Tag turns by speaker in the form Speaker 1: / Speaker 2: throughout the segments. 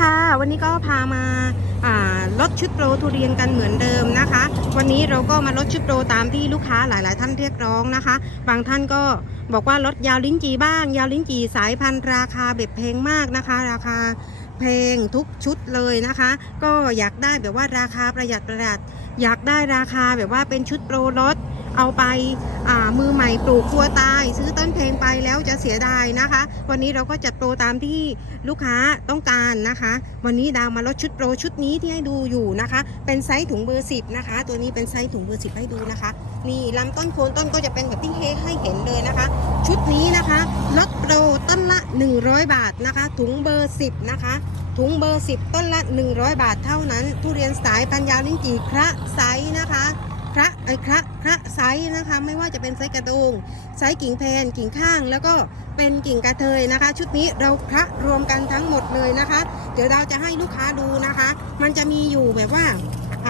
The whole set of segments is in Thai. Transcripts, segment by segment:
Speaker 1: ค่ะ วันนี้ก็พามาลดชุดโปรทุเรียนกันเหมือนเดิมนะคะ วันนี้เราก็มาลดชุดโปรตามที่ลูกค้าหลาย ๆ ท่านเรียกร้องนะคะ บางท่านก็บอกว่าลดยาวลิ้นจีบ้าง ยาวลิ้นจีสายพันธุ์ราคาแบบแพงมากนะคะ ราคาแพงทุกชุดเลยนะคะ ก็อยากได้แบบว่าราคาประหยัดประหยัด อยากได้ราคาแบบว่าเป็นชุดโปรลด เอาไปมือใหม่ปลูกกลัวตาย ซื้อต้นเพลงไปแล้วจะเสียดายนะคะ วันนี้เราก็จัดโปรตามที่ลูกค้าต้องการนะคะ วันนี้ดาวมาลดชุดโปรชุดนี้ที่ให้ดูอยู่นะคะ เป็นไซส์ถุงเบอร์10นะคะ ตัวนี้เป็นไซส์ถุงเบอร์10ให้ดูนะคะ นี่ลำต้นโคนต้นก็จะเป็นแบบที่เฮให้เห็นเลยนะคะ ชุดนี้นะคะลดโปรต้นละ 100 บาทนะคะ ถุงเบอร์10นะคะถุงเบอร์ 10 ต้นละ 100 บาทเท่านั้น ทุเรียนสายปัญญาลิ้นจี่คระไซส์นะคะ คระไอ้คระคระไซส์นะคะ ไม่ว่าจะเป็นไซส์กระโดงไซส์กิ่งแพนกิ่งข้าง แล้วก็เป็นกิ่งกระเทยนะคะ ชุดนี้เราคระรวมกันทั้งหมดเลยนะคะ เดี๋ยวเราจะให้ลูกค้าดูนะคะ มันจะมีอยู่แบบว่า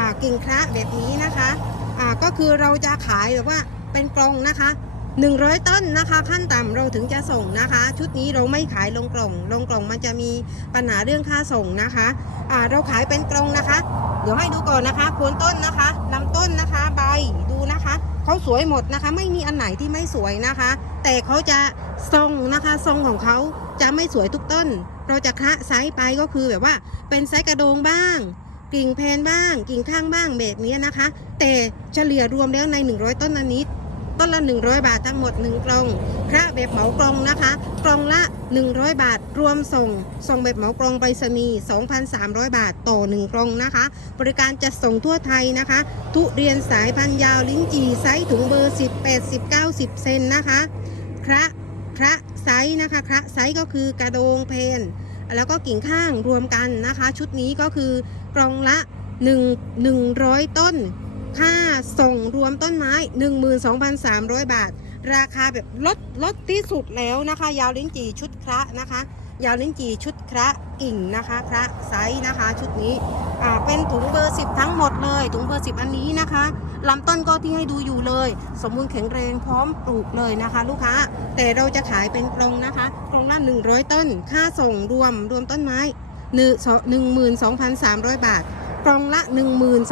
Speaker 1: ากิ่งคระแบบนี้นะคะก็คือเราจะขายแบบว่าเป็นกล่องนะคะ100 ต้นนะคะ ขั้นต่ำเราถึงจะส่งนะคะ ชุดนี้เราไม่ขายลงกล่อง ลงกล่องมันจะมีปัญหาเรื่องค่าส่งนะคะเราขายเป็นกล่องนะคะ เดี๋ยวให้ดูก่อนนะคะโคนต้นนะคะลำต้นนะคะ ใบดูนะคะ เขาสวยหมดนะคะ ไม่มีอันไหนที่ไม่สวยนะคะ แต่เขาจะทรงนะคะทรงของเขาจะไม่สวยทุกต้น เราจะคละไซส์ไปก็คือแบบว่า เป็นไซส์กระโดงบ้าง กิ่งแพนบ้าง กิ่งข้างบ้างแบบนี้นะคะ แต่เฉลี่ยรวมแล้วใน 100 ต้นอันนี้ ต้นละ 100 บาททั้งหมด 1 กล่อง พระแบบเหมากล่องนะคะ กล่องละ 100 บาท รวมส่ง ส่งแบบเหมากล่องไปรษณีย์2,300 บาทต่อ 1 กล่องนะคะ บริการจะส่งทั่วไทยนะคะ ทุเรียนสายพันยาวลิ้นจี่ไซส์ถุงเบอร์ 10 80 90 เซนนะคะคระคระไซส์นะคะคระไซส์ก็คือกระโดงเพนแล้วก็กิ่งข้างรวมกันนะคะ ชุดนี้ก็คือกล่องละ 1 100 ต้น ค่าส่งรวมต้นไม้ 12,300 บาท ราคาแบบลดลดที่สุดแล้วนะคะ ยาวลิ้นจี่ชุดคระนะคะ ยาวลิ้นจี่ชุดคระกิ่งนะคะคระไซส์นะคะ ชุดนี้อ่าเป็นถุงเบอร์ 10 ทั้งหมดเลย ถุงเบอร์ 10 อันนี้นะคะลำต้นก็ที่ให้ดูอยู่เลย สมบูรณ์แข็งแรงพร้อมปลูกเลยนะคะ ลูกค้า แต่เราจะขายเป็นกรงนะคะกรงละ 100 ต้น ค่าส่งรวมรวมต้นไม้หนึ่งหมื่นสองพันสามร้อยบาท กล่องละ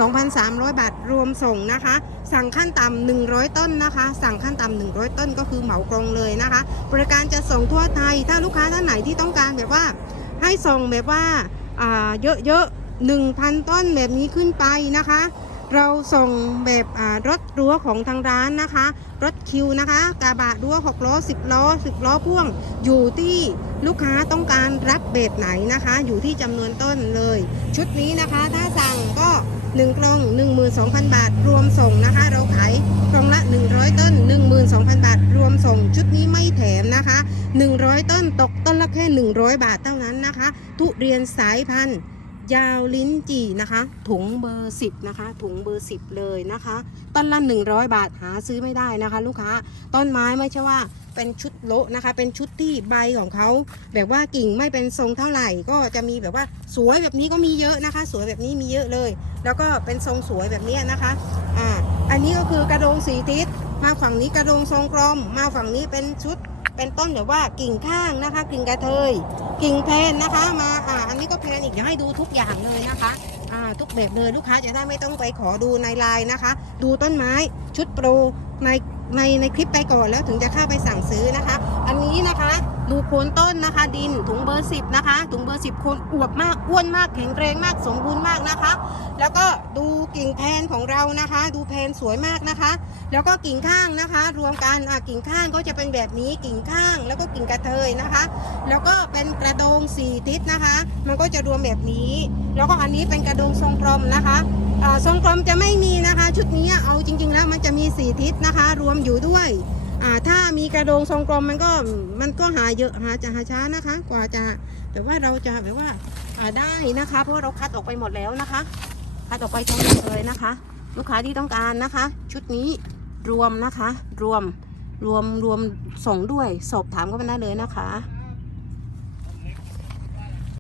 Speaker 1: 12,300 บาทรวมส่งนะคะ สั่งขั้นต่ำ100 ต้นนะคะ สั่งขั้นต่ำ100 ต้นก็คือเหมากล่องเลยนะคะ บริการจะส่งทั่วไทย ถ้าลูกค้าท่านไหนที่ต้องการแบบว่า ให้ส่งแบบว่าอ่าเยอะๆ1,000 ต้นแบบนี้ขึ้นไปนะคะ เราส่งแบบรถรั้วของทางร้านนะคะ รถคิวนะคะกระบะรั้ว6ล้อ10ล้อ10ล้อพ่วง อยู่ที่ลูกค้าต้องการรับแบบไหนนะคะ อยู่ที่จำนวนต้นเลย ชุดนี้นะคะถ้าสั่งก็1กล่อง12,000 บาท รวมส่งนะคะ เราขายกล่องละ 100 ต้น 12,000 บาท รวมส่ง ชุดนี้ไม่แถมนะคะ 100 ต้นตกต้นละแค่ 100 บาทเท่านั้นนะคะ ทุเรียนสายพันธุ์ ยาวลิ้นจี่นะคะ ถุงเบอร์10นะคะ ถุงเบอร์10เลยนะคะต้นละ100บาทหาซื้อไม่ได้นะคะ ลูกค้าต้นไม้ไม่ใช่ว่าเป็นชุดโละนะคะ เป็นชุดที่ใบของเขาแบบว่ากิ่งไม่เป็นทรงเท่าไหร่ ก็จะมีแบบว่าสวยแบบนี้ก็มีเยอะนะคะ สวยแบบนี้มีเยอะเลย แล้วก็เป็นทรงสวยแบบนี้นะคะอ่าอันนี้ก็คือกระโดงสีทิศมาฝั่งนี้กระโดงทรงกลมมาฝั่งนี้เป็นชุด เป็นต้นแบบว่ากิ่งข้างนะคะ กิ่งกระเทย กิ่งแพนนะคะมาอ่าอันนี้ก็แพนอีกอยากให้ดูทุกอย่างเลยนะคะอ่าทุกแบบเลยลูกค้าจะได้ไม่ต้องไปขอดูในไลน์นะคะ ดูต้นไม้ชุดโปร ในในในคลิปไปก่อนแล้วถึงจะเข้าไปสั่งซื้อนะคะ อันนี้นะคะดูโคนต้นนะคะ ดินถุงเบอร์สิบนะคะ ถุงเบอร์สิบโคนอวบมากอ้วนมากแข็งแรงมากสมบูรณ์มากนะคะ แล้วก็ดูกิ่งแพนของเรานะคะ ดูแพนสวยมากนะคะ แล้วก็กิ่งข้างนะคะ รวมกันอะกิ่งข้างก็จะเป็นแบบนี้กิ่งข้าง แล้วก็กิ่งกระเทยนะคะ แล้วก็เป็นกระโดงสี่ทิศนะคะ มันก็จะรวมแบบนี้ แล้วก็อันนี้เป็นกระโดงทรงกลมนะคะอ่าทรงกลมจะไม่มีนะ ชุดนี้เอาจริง ๆ แล้วมันจะมีสี่ทิศนะคะ รวมอยู่ด้วยอ่าถ้ามีกระโดงทรงกลมมันก็มันก็หาเยอะหาจะหาช้านะคะ กว่าจะแบบว่าเราจะแบบว่าอ่าได้นะคะ เพราะเราคัดออกไปหมดแล้วนะคะคัดออกไปทั้งหมดเลยนะคะ ลูกค้าที่ต้องการนะคะ ชุดนี้รวมนะคะ รวมรวมรวมส่งด้วย สอบถามก็มาได้เลยนะคะ